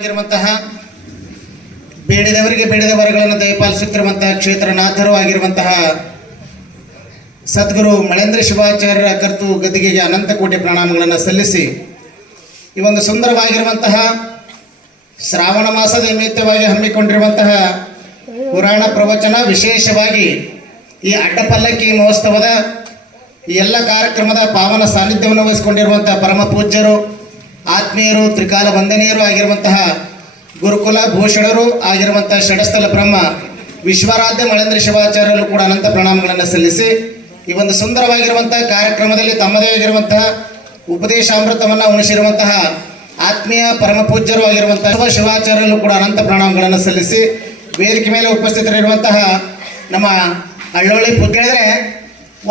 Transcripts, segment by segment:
ಆಗಿರುವಂತಹ ಬೇಡಿದವರಿಗೆ ಬೇಡಿದ ವರಗಳನ್ನು ದಯಪಾಲಿಸುತ್ತಿರುವಂತಹ ಕ್ಷೇತ್ರನಾಥರು ಆಗಿರುವಂತಹ ಸದ್ಗುರು ಮಳೇಂದ್ರ ಶಿವಾಚಾರ್ಯರ ಕರ್ತು ಗದ್ದಿಗೆಗೆ ಅನಂತ ಕೋಟಿ ಪ್ರಣಾಮಗಳನ್ನು ಸಲ್ಲಿಸಿ, ಈ ಒಂದು ಸುಂದರವಾಗಿರುವಂತಹ ಶ್ರಾವಣ ಮಾಸದ ನಿಮಿತ್ತವಾಗಿ ಹಮ್ಮಿಕೊಂಡಿರುವಂತಹ ಪುರಾಣ ಪ್ರವಚನ ವಿಶೇಷವಾಗಿ ಈ ಅಡ್ಡಪಲ್ಲಕ್ಕಿ ಮಹೋತ್ಸವದ ಈ ಎಲ್ಲ ಕಾರ್ಯಕ್ರಮದ ಪಾವನ ಸಾನ್ನಿಧ್ಯವನ್ನು ವಹಿಸಿಕೊಂಡಿರುವಂತಹ ಪರಮ ಪೂಜ್ಯರು ಆತ್ಮೀಯರು, ತ್ರಿಕಾಲ ವಂದನೀಯರು ಆಗಿರುವಂತಹ ಗುರುಕುಲ ಭೂಷಣರು ಆಗಿರುವಂತಹ ಷಡಸ್ಥಲ ಬ್ರಹ್ಮ ವಿಶ್ವರಾಧ್ಯ ಮಳೇಂದ್ರ ಶಿವಾಚಾರ್ಯರು ಕೂಡ ಅನಂತ ಪ್ರಣಾಮಗಳನ್ನು ಸಲ್ಲಿಸಿ, ಈ ಒಂದು ಸುಂದರವಾಗಿರುವಂತಹ ಕಾರ್ಯಕ್ರಮದಲ್ಲಿ ತಮ್ಮದೇ ಆಗಿರುವಂತಹ ಉಪದೇಶಾಮೃತವನ್ನು ಉಣಿಸಿರುವಂತಹ ಆತ್ಮೀಯ ಪರಮ ಪೂಜ್ಯರು ಆಗಿರುವಂತಹ ಶಿವ ಶಿವಾಚಾರ್ಯರು ಕೂಡ ಅನಂತ ಪ್ರಣಾಮಗಳನ್ನು ಸಲ್ಲಿಸಿ, ವೇದಿಕೆ ಮೇಲೆ ಉಪಸ್ಥಿತರಿರುವಂತಹ ನಮ್ಮ ಅಳ್ಳೊಳ್ಳಿ ಪುತ್ರಿದ್ರೆ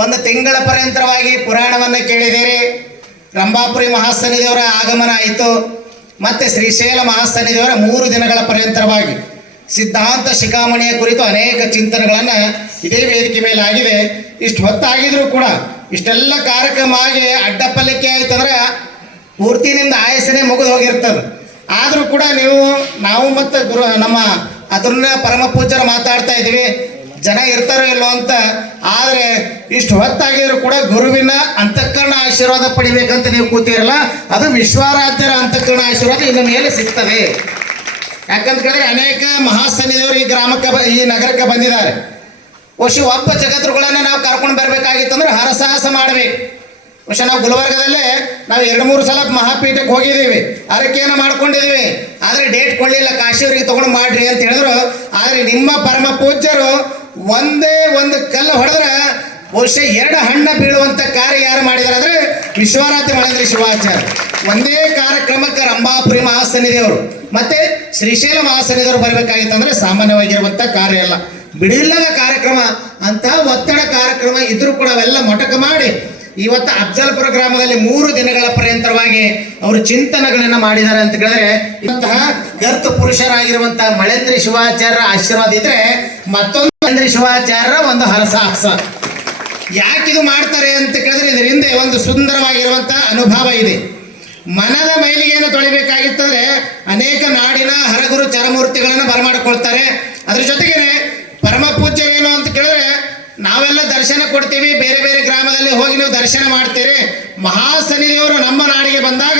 ಒಂದು ತಿಂಗಳ ಪರ್ಯಂತರವಾಗಿ ಪುರಾಣವನ್ನು ಕೇಳಿದ್ದೀರಿ. ರಂಭಾಪುರಿ ಮಹಾಸನ್ನಿದೇವರ ಆಗಮನ ಆಯಿತು. ಮತ್ತೆ ಶ್ರೀಶೈಲ ಮಹಾಸನ್ನಿದೇವರ ಮೂರು ದಿನಗಳ ಪರ್ಯಂತರವಾಗಿ ಸಿದ್ಧಾಂತ ಶಿಖಾಮಣಿಯ ಕುರಿತು ಅನೇಕ ಚಿಂತನೆಗಳನ್ನು ಇದೇ ವೇದಿಕೆ ಮೇಲೆ ಆಗಿದೆ. ಇಷ್ಟು ಹೊತ್ತಾಗಿದ್ರೂ ಕೂಡ ಇಷ್ಟೆಲ್ಲ ಕಾರ್ಯಕ್ರಮ ಆಗಿ ಅಡ್ಡಪಲ್ಲಕ್ಕೆ ಆಯ್ತಂದ್ರೆ ಪೂರ್ತಿ ನಿಮ್ದು ಆಯಸ್ಸನೇ ಮುಗಿದು ಹೋಗಿರ್ತದೆ. ಆದರೂ ಕೂಡ ನೀವು, ನಾವು ಮತ್ತು ಗುರು, ನಮ್ಮ ಅದನ್ನ ಪರಮ ಪೂಜ್ಯರು ಮಾತಾಡ್ತಾ ಇದ್ದೀವಿ. ಜನ ಇರ್ತಾರೋ ಇಲ್ಲೋ ಅಂತ, ಆದರೆ ಇಷ್ಟು ಹೊತ್ತಾಗಿದ್ರು ಕೂಡ ಗುರುವಿನ ಅಂತಃಕರಣ ಆಶೀರ್ವಾದ ಪಡಿಬೇಕಂತ ನೀವು ಕೂತಿರಲ್ಲ, ಅದು ವಿಶ್ವಾರಾಧ್ಯರ ಅಂತಃಕರಣ ಆಶೀರ್ವಾದ ಇನ್ನು ಮೇಲೆ ಸಿಗ್ತದೆ. ಯಾಕಂತ ಕೇಳಿದ್ರೆ ಅನೇಕ ಮಹಾಸನ್ನಿದವರು ಈ ಗ್ರಾಮಕ್ಕೆ ಈ ನಗರಕ್ಕೆ ಬಂದಿದ್ದಾರೆ. ವಶಿ ಒಬ್ಬ ಜಗತ್ತುಗಳನ್ನ ನಾವು ಕರ್ಕೊಂಡು ಬರ್ಬೇಕಾಗಿತ್ತಂದ್ರೆ ಹರಸಾಹಸ ಮಾಡಬೇಕು. ಬಹುಶಃ ನಾವು ಗುಲ್ಬರ್ಗದಲ್ಲೇ ನಾವು ಎರಡು ಮೂರು ಸಲ ಮಹಾಪೀಠಕ್ಕೆ ಹೋಗಿದ್ದೀವಿ. ಅರಕೆಯನ್ನು ಮಾಡ್ಕೊಂಡಿದ್ದೀವಿ. ಆದರೆ ಡೇಟ್ ಕೊಡಲಿಲ್ಲ ಕಾಶಿಯವರಿಗೆ ತಗೊಂಡು ಮಾಡ್ರಿ ಅಂತ ಹೇಳಿದ್ರು. ಆದರೆ ನಿಮ್ಮ ಪರಮ ಪೂಜ್ಯರು ಒಂದೇ ಒಂದು ಕಲ್ಲು ಹೊಡೆದ್ರೆ ವರ್ಷ ಎರಡು ಹಣ್ಣ ಬೀಳುವಂತ ಕಾರ್ಯ ಯಾರು ಮಾಡಿದಾರೆ ಅಂದ್ರೆ ವಿಶ್ವನಾಥ ಮಹೇಂದ್ರ ಶಿವಾಚಾರ್ಯ. ಒಂದೇ ಕಾರ್ಯಕ್ರಮಕ್ಕೆ ರಂಭಾಪುರಿ ಮಹಾಸನ್ನಿಧಿಯವರು. ಮತ್ತೆ ಶ್ರೀಶೈಲ ಮಹಾಸನ್ನಿಧಿಯವರು ಬರಬೇಕಾಗಿತ್ತಂದ್ರೆ ಸಾಮಾನ್ಯವಾಗಿರುವಂತ ಕಾರ್ಯ ಅಲ್ಲ. ಬಿಡಿಲ್ಲದ ಕಾರ್ಯಕ್ರಮ ಅಂತ ಒತ್ತಡ ಕಾರ್ಯಕ್ರಮ ಇದ್ರೂ ಕೂಡ ಅವೆಲ್ಲ ಮೊಟಕ ಮಾಡಿ ಇವತ್ತು ಅಫ್ಜಲ್ಪುರ ಗ್ರಾಮದಲ್ಲಿ ಮೂರು ದಿನಗಳ ಪರ್ಯಂತರವಾಗಿ ಅವರು ಚಿಂತನೆಗಳನ್ನು ಮಾಡಿದ್ದಾರೆ ಅಂತ ಕೇಳಿದ್ರೆ, ಇಂತಹ ಗರ್ತ ಪುರುಷರಾಗಿರುವಂತಹ ಮಳೇಂದ್ರ ಶಿವಾಚಾರ್ಯರ ಆಶೀರ್ವಾದ ಇದ್ರೆ ಮತ್ತೊಂದು ಮಳೇಂದ್ರ ಶಿವಾಚಾರ್ಯರ ಒಂದು ಹರಸಾಹಸ. ಯಾಕಿದು ಮಾಡ್ತಾರೆ ಅಂತ ಕೇಳಿದ್ರೆ ಇದರ ಹಿಂದೆ ಒಂದು ಸುಂದರವಾಗಿರುವಂತಹ ಅನುಭವ ಇದೆ. ಮನದ ಮೈಲಿಗೆಯನ್ನು ತೊಳಿಬೇಕಾಗಿತ್ತಂದ್ರೆ ಅನೇಕ ನಾಡಿನ ಹರಗುರು ಚರಮೂರ್ತಿಗಳನ್ನು ಬರಮಾಡಿಕೊಳ್ತಾರೆ. ಅದ್ರ ಜೊತೆಗೆ ಪರಮ ಪೂಜ್ಯರೇನು ಅಂತ ಕೇಳಿದ್ರೆ ನಾವೆಲ್ಲ ದರ್ಶನ ಕೊಡ್ತೀವಿ, ಬೇರೆ ಬೇರೆ ಗ್ರಾಮದಲ್ಲಿ ಹೋಗಿ ನೀವು ದರ್ಶನ ಮಾಡ್ತೀರಿ. ಮಹಾಸನಿದೇವರು ನಮ್ಮ ನಾಡಿಗೆ ಬಂದಾಗ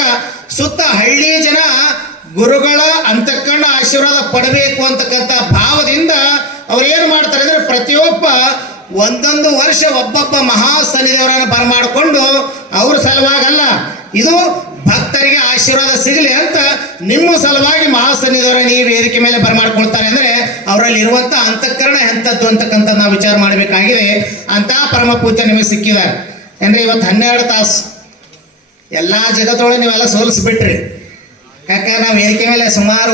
ಸುತ್ತ ಹಳ್ಳಿ ಜನ ಗುರುಗಳ ಅಂತಃಕರಣ ಆಶೀರ್ವಾದ ಪಡಬೇಕು ಅಂತಕ್ಕಂಥ ಭಾವದಿಂದ ಅವ್ರು ಏನು ಮಾಡ್ತಾರೆ ಅಂದ್ರೆ ಪ್ರತಿಯೊಬ್ಬ ಒಂದೊಂದು ವರ್ಷ ಒಬ್ಬೊಬ್ಬ ಬರ ಬರಮಾಡಿಕೊಂಡು ಅವ್ರ ಸಲುವಾಗಲ್ಲ. ಇದು ಭಕ್ತರಿಗೆ ಆಶೀರ್ವಾದ ಸಿಗಲಿ ಅಂತ ನಿಮ್ಮ ಸಲುವಾಗಿ ಮಹಾಸನ್ನಿಧವರ ಈ ವೇದಿಕೆ ಮೇಲೆ ಬರಮಾಡ್ಕೊಳ್ತಾರೆ ಅಂದರೆ ಅವರಲ್ಲಿ ಇರುವಂಥ ಅಂತಃಕರಣ ಎಂಥದ್ದು ಅಂತಕ್ಕಂಥ ನಾವು ವಿಚಾರ ಮಾಡಬೇಕಾಗಿದೆ. ಅಂತ ಪರಮ ಪೂಜೆ ನಿಮಗೆ ಸಿಕ್ಕಿದ್ದಾರೆ. ಅಂದರೆ ಇವತ್ತು ಹನ್ನೆರಡು ತಾಸು? ಎಲ್ಲ ಜಗತ್ತೊಳಗೆ ನೀವೆಲ್ಲ ಸೋಲಿಸ್ಬಿಟ್ರಿ. ಯಾಕಂದ್ರೆ ನಾವು ವೇದಿಕೆ ಮೇಲೆ ಸುಮಾರು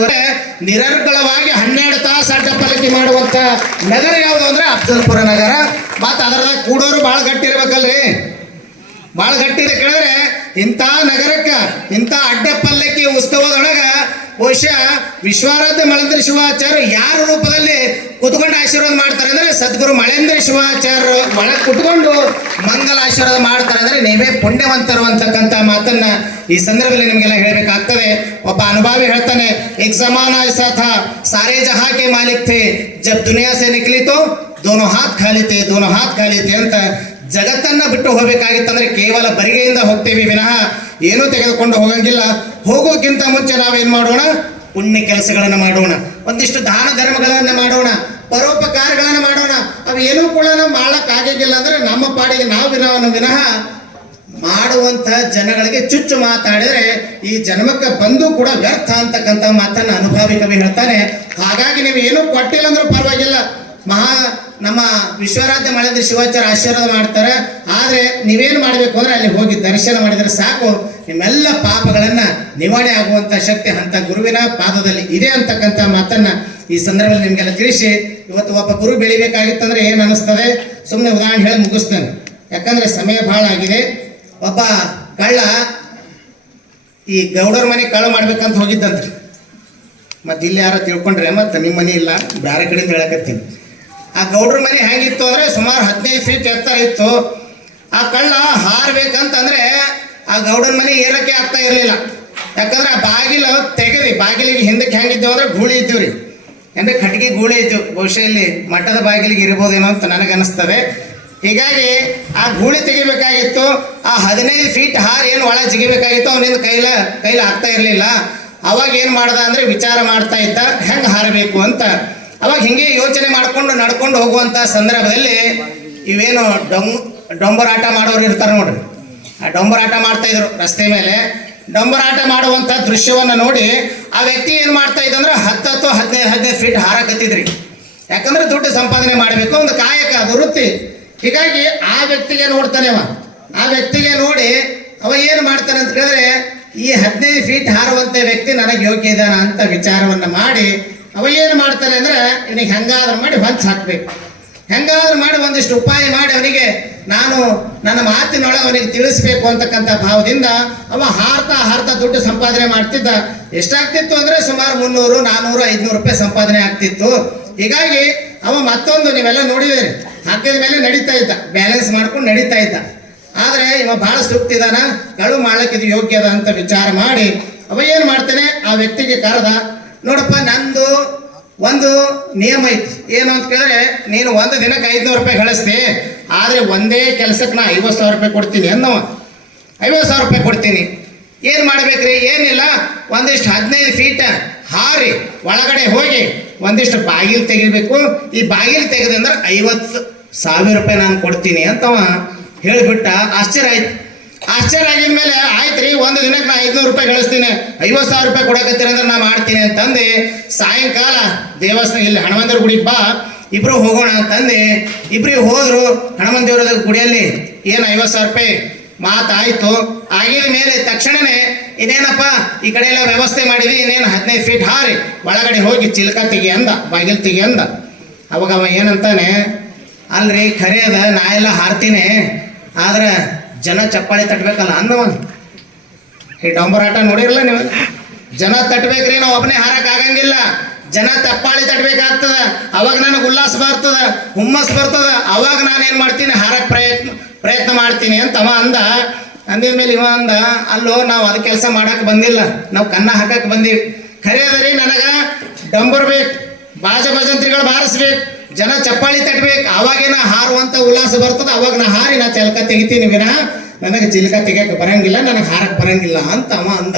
ನಿರರ್ಗಳವಾಗಿ ಹನ್ನೆರಡು ತಾಸು ಅಡ್ಡಪಲ್ಲಕ್ಕಿ ಮಾಡುವಂತ ನಗರ ಯಾವುದು ಅಂದ್ರೆ ಅಫ್ಜಲ್ಪುರ ನಗರ. ಮತ್ತು ಅದರದಾಗ ಕೂಡೋರು ಭಾಳ ಗಟ್ಟಿ ಇರ್ಬೇಕಲ್ರಿ. ಭಾಳ ಗಟ್ಟಿದೆ ಕೇಳಿದ್ರೆ, ಇಂಥ ನಗರಕ್ಕೆ, ಇಂಥ ಅಡ್ಡ ಪಲ್ಲಕ್ಕಿ ಉತ್ಸವದೊಳಗ ಬಹುಶಃ ವಿಶ್ವಾರಾಧ್ಯ ಮಳೇಂದ್ರ ಶಿವಾಚಾರ್ಯ ಯಾರ ರೂಪದಲ್ಲಿ ಕುತ್ಕೊಂಡು ಆಶೀರ್ವಾದ ಮಾಡ್ತಾರೆ ಅಂದ್ರೆ ಸದ್ಗುರು ಮಳೇಂದ್ರ ಶಿವಾಚಾರ್ಯ ಮಳೆ ಕುತ್ಕೊಂಡು ಮಂಗಲ ಆಶೀರ್ವಾದ ಮಾಡ್ತಾರೆ ಅಂದ್ರೆ ನೀವೇ ಪುಣ್ಯವಂತರು ಅಂತಕ್ಕಂಥ ಮಾತನ್ನ ಈ ಸಂದರ್ಭದಲ್ಲಿ ನಿಮಗೆಲ್ಲ ಹೇಳಬೇಕಾಗ್ತದೆ. ಒಬ್ಬ ಅನುಭವಿ ಹೇಳ್ತಾನೆ ಎಕ್ ಜಮಾನ ಸಾಥ, ಸಾರೇ ಜಹಾ ಕೆ ಮಾಲಿಕ್ ಥೆ ಜಬ್ ದುನಿಯಾ ಸೆ ನಿಕ್ಲಿ ತೋ ದೋನೋ ಹಾತ್ ಖಾಲಿತೆ, ದೋನೋ ಹಾತ್ ಖಾಲಿ ಅಂತ ಜಗತ್ತನ್ನ ಬಿಟ್ಟು ಹೋಗಬೇಕಾಗಿತ್ತಂದ್ರೆ ಕೇವಲ ಬರಿಗೆಯಿಂದ ಹೋಗ್ತೀವಿ ವಿನಃ ಏನೂ ತೆಗೆದುಕೊಂಡು ಹೋಗಂಗಿಲ್ಲ. ಹೋಗೋಕ್ಕಿಂತ ಮುಂಚೆ ನಾವೇನು ಮಾಡೋಣ? ಪುಣ್ಯ ಕೆಲಸಗಳನ್ನು ಮಾಡೋಣ. ಒಂದಿಷ್ಟು ದಾನ ಧರ್ಮಗಳನ್ನು ಮಾಡೋಣ. ಪರೋಪಕಾರಗಳನ್ನು ಮಾಡೋಣ. ಅವು ಏನೂ ಕೂಡ ನಾವು ಮಾಡಕ್ ಆಗಂಗಿಲ್ಲ ಅಂದ್ರೆ ನಮ್ಮ ಪಾಡಿಗೆ ನಾವು ವಿನಃ ವಿನಃ ಮಾಡುವಂತ ಜನಗಳಿಗೆ ಚುಚ್ಚು ಮಾತಾಡಿದರೆ ಈ ಜನ್ಮಕ್ಕೆ ಬಂದು ಕೂಡ ವ್ಯರ್ಥ ಅಂತಕ್ಕಂಥ ಮಾತನ್ನ ಅನುಭವಿ ಕವಿ ಹೇಳ್ತಾನೆ. ಹಾಗಾಗಿ ನೀವು ಏನೂ ಕೊಟ್ಟಿಲ್ಲ ಅಂದ್ರೂ ಪರವಾಗಿಲ್ಲ. ಮಹಾ ನಮ್ಮ ವಿಶ್ವರಾಧ್ಯ ಮಾಡಿದ್ರೆ ಶಿವಾಚಾರ್ಯ ಆಶೀರ್ವಾದ ಮಾಡ್ತಾರೆ. ಆದರೆ ನೀವೇನು ಮಾಡಬೇಕು ಅಂದ್ರೆ ಅಲ್ಲಿ ಹೋಗಿ ದರ್ಶನ ಮಾಡಿದ್ರೆ ಸಾಕು. ನಿಮ್ಮೆಲ್ಲ ಪಾಪಗಳನ್ನ ನಿವಾರಣೆ ಆಗುವಂತ ಶಕ್ತಿ ಅಂತ ಗುರುವಿನ ಪಾದದಲ್ಲಿ ಇದೆ ಅಂತಕ್ಕಂಥ ಮಾತನ್ನ ಈ ಸಂದರ್ಭದಲ್ಲಿ ನಿಮಗೆಲ್ಲ ತಿಳಿಸಿ. ಇವತ್ತು ಒಬ್ಬ ಗುರು ಬೆಳಿಬೇಕಾಗಿತ್ತಂದ್ರೆ ಏನು ಅನಿಸ್ತದೆ? ಸುಮ್ಮನೆ ಉದಾಹರಣೆ ಹೇಳಿ ಮುಗಿಸ್ತೇನೆ. ಯಾಕಂದ್ರೆ ಸಮಯ ಬಹಳ ಆಗಿದೆ. ಒಬ್ಬ ಕಳ್ಳ ಈ ಗೌಡರ ಮನೆ ಕಳ್ಳ ಮಾಡ್ಬೇಕಂತ ಹೋಗಿದ್ದಂತೆ. ಮತ್ತೆ ಇಲ್ಲಿ ಯಾರೋ ತಿಳ್ಕೊಂಡ್ರೆ, ಮತ್ತೆ ನಿಮ್ಮ ಮನೆ ಇಲ್ಲ ಬೇರೆ ಕಡೆಯಿಂದ ಹೇಳಕತ್ತೀನಿ. ಆ ಗೌಡ್ರ ಮನೆ ಹೇಗಿತ್ತು ಅಂದ್ರೆ ಸುಮಾರು ಹದಿನೈದು ಫೀಟ್ ಎತ್ತರ ಇತ್ತು. ಆ ಕಳ್ಳ ಹಾರಬೇಕಂತಂದ್ರೆ ಆ ಗೌಡನ ಮನೆ ಏರಕ್ಕೆ ಆಗ್ತಾ ಇರಲಿಲ್ಲ. ಯಾಕಂದ್ರೆ ಆ ಬಾಗಿಲು ತೆಗೆದಿ, ಬಾಗಿಲಿಗೆ ಹಿಂದಕ್ಕೆ ಹೆಂಗಿದ್ದು ಅಂದ್ರೆ ಗೂಳಿ ಇದ್ದೀವಿ ರೀ. ಅಂದ್ರೆ ಕಟ್ಟಿಗೆ ಗೂಳಿ ಇತ್ತು ಬಹುಶಃ ಇಲ್ಲಿ ಮಠದ ಬಾಗಿಲಿಗೆ ಇರ್ಬೋದೇನೋ ಅಂತ ನನಗನ್ನಿಸ್ತದೆ. ಹೀಗಾಗಿ ಆ ಗೂಳಿ ತೆಗಿಬೇಕಾಗಿತ್ತು. ಆ ಹದಿನೈದು ಫೀಟ್ ಹಾರ್ ಏನು ಒಳ ಜಿಗಿಬೇಕಾಗಿತ್ತು. ಅವನಿಂದ ಕೈಲ ಕೈಲ ಆಗ್ತಾ ಇರಲಿಲ್ಲ. ಅವಾಗ ಏನು ಮಾಡ್ದ ಅಂದ್ರೆ ವಿಚಾರ ಮಾಡ್ತಾ ಇದ್ದ, ಹೆಂಗೆ ಹಾರಬೇಕು ಅಂತ. ಅವಾಗ ಹಿಂಗೆ ಯೋಚನೆ ಮಾಡ್ಕೊಂಡು ನಡ್ಕೊಂಡು ಹೋಗುವಂತ ಸಂದರ್ಭದಲ್ಲಿ ಇವೇನು ಡೊಂಗ್ ಡೊಂಬರಾಟ ಮಾಡೋರು ಇರ್ತಾರೆ ನೋಡ್ರಿ. ಆ ಡೊಂಬರಾಟ ಮಾಡ್ತಾ ಇದ್ರು ರಸ್ತೆ ಮೇಲೆ. ಡೊಂಬರಾಟ ಮಾಡುವಂತ ದೃಶ್ಯವನ್ನ ನೋಡಿ ಆ ವ್ಯಕ್ತಿ ಏನ್ ಮಾಡ್ತಾ ಇದ್ದಂದ್ರೆ ಹತ್ತತ್ತು ಹದಿನೈದು ಹದಿನೈದು ಫೀಟ್ ಹಾರಕತ್ತಿದ್ರಿ. ಯಾಕಂದ್ರೆ ದುಡ್ಡು ಸಂಪಾದನೆ ಮಾಡಬೇಕು, ಒಂದು ಕಾಯಕ, ಅದು ವೃತ್ತಿ. ಹೀಗಾಗಿ ಆ ವ್ಯಕ್ತಿಗೆ ನೋಡ್ತಾನೆ ಅವ. ಆ ವ್ಯಕ್ತಿಗೆ ನೋಡಿ ಅವ ಏನ್ ಮಾಡ್ತಾನೆ ಅಂತ ಕೇಳಿದ್ರೆ, ಈ ಹದಿನೈದು ಫೀಟ್ ಹಾರುವಂತ ವ್ಯಕ್ತಿ ನನಗೆ ಯೋಗ್ಯ ಇದ್ದಾನ ಅಂತ ವಿಚಾರವನ್ನ ಮಾಡಿ ಅವ ಏನು ಮಾಡ್ತಾನೆ ಅಂದ್ರೆ ಇವನಿಗೆ ಹೆಂಗಾದ್ರೂ ಮಾಡಿ ಹೊಂಚ್ ಹಾಕ್ಬೇಕು. ಹೆಂಗಾದ್ರೂ ಮಾಡಿ ಒಂದಿಷ್ಟು ಉಪಾಯ ಮಾಡಿ ಅವನಿಗೆ ನಾನು ನನ್ನ ಮಾತಿನೊಳಗೆ ಅವನಿಗೆ ತಿಳಿಸ್ಬೇಕು ಅಂತಕ್ಕಂಥ ಭಾವದಿಂದ ಅವ ಹಾರ್ತಾ ಹಾರ್ತಾ ದುಡ್ಡು ಸಂಪಾದನೆ ಮಾಡ್ತಿದ್ದ. ಎಷ್ಟಾಗ್ತಿತ್ತು ಅಂದ್ರೆ ಸುಮಾರು ಮುನ್ನೂರು ನಾನ್ನೂರು ಐದ್ನೂರು ರೂಪಾಯಿ ಸಂಪಾದನೆ ಆಗ್ತಿತ್ತು. ಹೀಗಾಗಿ ಅವ ಮತ್ತೊಂದು ನೀವೆಲ್ಲ ನೋಡಿದಿರಿ ಹಾಕಿದ ಮೇಲೆ ನಡೀತಾ ಇದ್ದ. ಬ್ಯಾಲೆನ್ಸ್ ಮಾಡ್ಕೊಂಡು ನಡೀತಾ ಇದ್ದ. ಆದರೆ ಇವ ಬಹಳ ಸೂಕ್ತಿದಾನ ಕಳು ಮಾಡ್ಲಿಕ್ಕೆ ಇದು ಯೋಗ್ಯ ಅಂತ ವಿಚಾರ ಮಾಡಿ ಅವ ಏನು ಮಾಡ್ತಾನೆ? ಆ ವ್ಯಕ್ತಿಗೆ ಕರೆದ ನೋಡಪ್ಪ, ನಂದು ಒಂದು ನಿಯಮ ಐತಿ ಏನು ಅಂತ ಕೇಳಿದ್ರೆ, ನೀನು ಒಂದು ದಿನಕ್ಕೆ ಐದುನೂರು ರೂಪಾಯಿ ಕಳಿಸ್ತಿ ಆದರೆ ಒಂದೇ ಕೆಲಸಕ್ಕೆ ನಾ ಐವತ್ತು ಸಾವಿರ ರೂಪಾಯಿ ಕೊಡ್ತೀನಿ ಅನ್ನೋ ಐವತ್ತು ಸಾವಿರ ರೂಪಾಯಿ ಕೊಡ್ತೀನಿ. ಏನು ಮಾಡ್ಬೇಕ್ರಿ? ಏನಿಲ್ಲ, ಒಂದಿಷ್ಟು ಹದಿನೈದು ಫೀಟ್ ಹಾರಿ, ಒಳಗಡೆ ಹೋಗಿ ಒಂದಿಷ್ಟು ಬಾಗಿಲು ತೆಗಿಬೇಕು. ಈ ಬಾಗಿಲು ತೆಗೆದಂದ್ರೆ ಐವತ್ತು ಸಾವಿರ ರೂಪಾಯಿ ನಾನು ಕೊಡ್ತೀನಿ ಅಂತವ ಹೇಳಿಬಿಟ್ಟ ಆಶ್ಚರ್ಯ ಆಯ್ತು. ಆಶ್ಚರ್ಯ ಆಗಿದ ಮೇಲೆ ಆಯ್ತು ರೀ ಒಂದು ದಿನಕ್ಕೆ ನಾ ಐದ್ನೂರು ರೂಪಾಯಿ ಕಳಿಸ್ತೀನಿ ಐವತ್ತು ಸಾವಿರ ರೂಪಾಯಿ ಕೊಡಕತ್ತೀರ ಅಂದ್ರೆ ನಾ ಮಾಡ್ತೀನಿ ಅಂತಂದು ಸಾಯಂಕಾಲ ದೇವಸ್ಥಾನ ಇಲ್ಲಿ ಹನುಮಂತರ ಗುಡಿಗೆ ಬಾ, ಇಬ್ರು ಹೋಗೋಣ ಅಂತಂದು ಇಬ್ರಿಗೆ ಹೋದ್ರು ಹನುಮಂತ ದೇವರ ಗುಡಿಯಲ್ಲಿ, ಏನು ಐವತ್ತು ಸಾವಿರ ರೂಪಾಯಿ? ಮಾತಾಯಿತು. ಆಗಿದ ಮೇಲೆ ತಕ್ಷಣನೇ, ಇದೇನಪ್ಪ, ಈ ಕಡೆ ಎಲ್ಲ ವ್ಯವಸ್ಥೆ ಮಾಡಿದ್ವಿ ಇನ್ನೇನು ಹದಿನೈದು ಫೀಟ್ ಹಾರಿ ಒಳಗಡೆ ಹೋಗಿ ಚಿಲ್ಕ ತೆಗಿ ಅಂದ, ಬಾಗಿಲು ತೆಗಿ ಅಂದ. ಅವಾಗ ಅವ ಏನಂತಾನೆ, ಅಲ್ರಿ, ಖರೆ ಅದ, ನಾ ಎಲ್ಲ ಹಾರ್ತೀನಿ, ಆದ್ರೆ ಜನ ಚಪ್ಪಾಳೆ ತಟ್ಬೇಕಲ್ಲ ಅನ್ನವನ್ ಈ ಡಂಬರಾಟ ನೋಡಿರಲ್ಲ ನೀವು? ಜನ ತಟ್ಬೇಕ್ರಿ, ನಾವು ಒಬ್ಬನೇ ಹಾರಕ್ ಆಗಂಗಿಲ್ಲ. ಜನ ತಪ್ಪಾಳಿ ತಟ್ಬೇಕಾಗ್ತದ. ಅವಾಗ ನನಗೆ ಉಲ್ಲಾಸ ಬರ್ತದ, ಹುಮ್ಮಸ್ ಬರ್ತದ. ಅವಾಗ ನಾನು ಏನ್ ಮಾಡ್ತೀನಿ? ಹಾರಕ್ ಪ್ರಯತ್ನ ಪ್ರಯತ್ನ ಮಾಡ್ತೀನಿ ಅಂತ ಅವ ಅಂದ. ಅಂದಿದ ಮೇಲೆ ಇವ ಅಂದ, ಅಲ್ಲೋ, ನಾವು ಅದು ಕೆಲಸ ಮಾಡಕ್ ಬಂದಿಲ್ಲ. ನಾವು ಕನ್ನ ಹಾಕಕ್ ಬಂದೀವಿ. ಖರೆ ನನಗ ಡಂಬರ್ ಬೇಕು, ಬಾಜ ಭಜಂತ್ರಿಗಳು ಬಾರಿಸ್ಬೇಕು. ಜನ ಚಪ್ಪಾಳಿ ತಟ್ಬೇಕು ಅವಾಗೇನ ಹಾರುವಂತ ಉಲ್ಲಾಸ ಬರ್ತದ ಅವಾಗ ನಾ ಹಾರಿ ನಾ ಚಲಕ ತೆಗಿತೀನಿ ವಿನ ನನಗೆ ಚಿಲ್ಕ ತೆಗಿಯಕ್ ಬರಂಗಿಲ್ಲ, ನನಗೆ ಹಾರಕ್ ಬರಂಗಿಲ್ಲ ಅಂತ ಅವ ಅಂದ.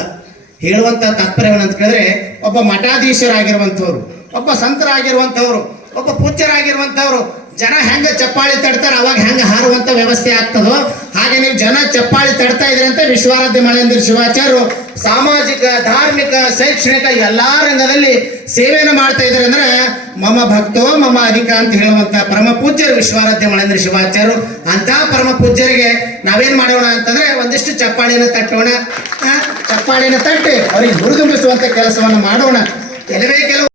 ಹೇಳುವಂತ ತಾತ್ಪರ್ಯವನ್ನಂತ ಕೇಳಿದ್ರೆ, ಒಬ್ಬ ಮಠಾಧೀಶರಾಗಿರುವಂಥವ್ರು ಒಬ್ಬ ಸಂತರಾಗಿರುವಂಥವ್ರು ಒಬ್ಬ ಪೂಜ್ಯರಾಗಿರುವಂಥವ್ರು ಜನ ಹೆಂಗ ಚಪ್ಪಾಳಿ ತಡ್ತಾರ ಅವಾಗ ಹೆಂಗ ಹಾರುವಂತ ವ್ಯವಸ್ಥೆ ಆಗ್ತದೋ, ಹಾಗೆ ನೀವು ಜನ ಚಪ್ಪಾಳಿ ತಡ್ತಾ ಇದ್ರಿ ಅಂತ ವಿಶ್ವಾರಾಧ್ಯ ಮಳೆಂದ್ರ ಶಿವಾಚಾರ್ಯರು ಸಾಮಾಜಿಕ, ಧಾರ್ಮಿಕ, ಶೈಕ್ಷಣಿಕ ಎಲ್ಲಾ ರಂಗದಲ್ಲಿ ಸೇವೆಯನ್ನು ಮಾಡ್ತಾ ಇದ್ದಾರೆ ಅಂದ್ರೆ ಮಮ ಭಕ್ತೋ ಮಮ ಅಧಿಕ ಅಂತ ಹೇಳುವಂತ ಪರಮ ಪೂಜ್ಯರು ವಿಶ್ವಾರಾಧ್ಯ ಮಳೇಂದ್ರ ಶಿವಾಚಾರ್ಯರು ಅಂತ ಪರಮ ಪೂಜ್ಯರಿಗೆ ನಾವೇನ್ ಮಾಡೋಣ ಅಂತಂದ್ರೆ ಒಂದಿಷ್ಟು ಚಪ್ಪಾಳಿನ ತಟ್ಟೋಣ. ಚಪ್ಪಾಳಿನ ತಟ್ಟಿ ಅವರಿಗೆ ಹುರಿದುಂಬಿಸುವಂತ ಕೆಲಸವನ್ನು ಮಾಡೋಣ. ಕೆಲವೇ ಕೆಲವು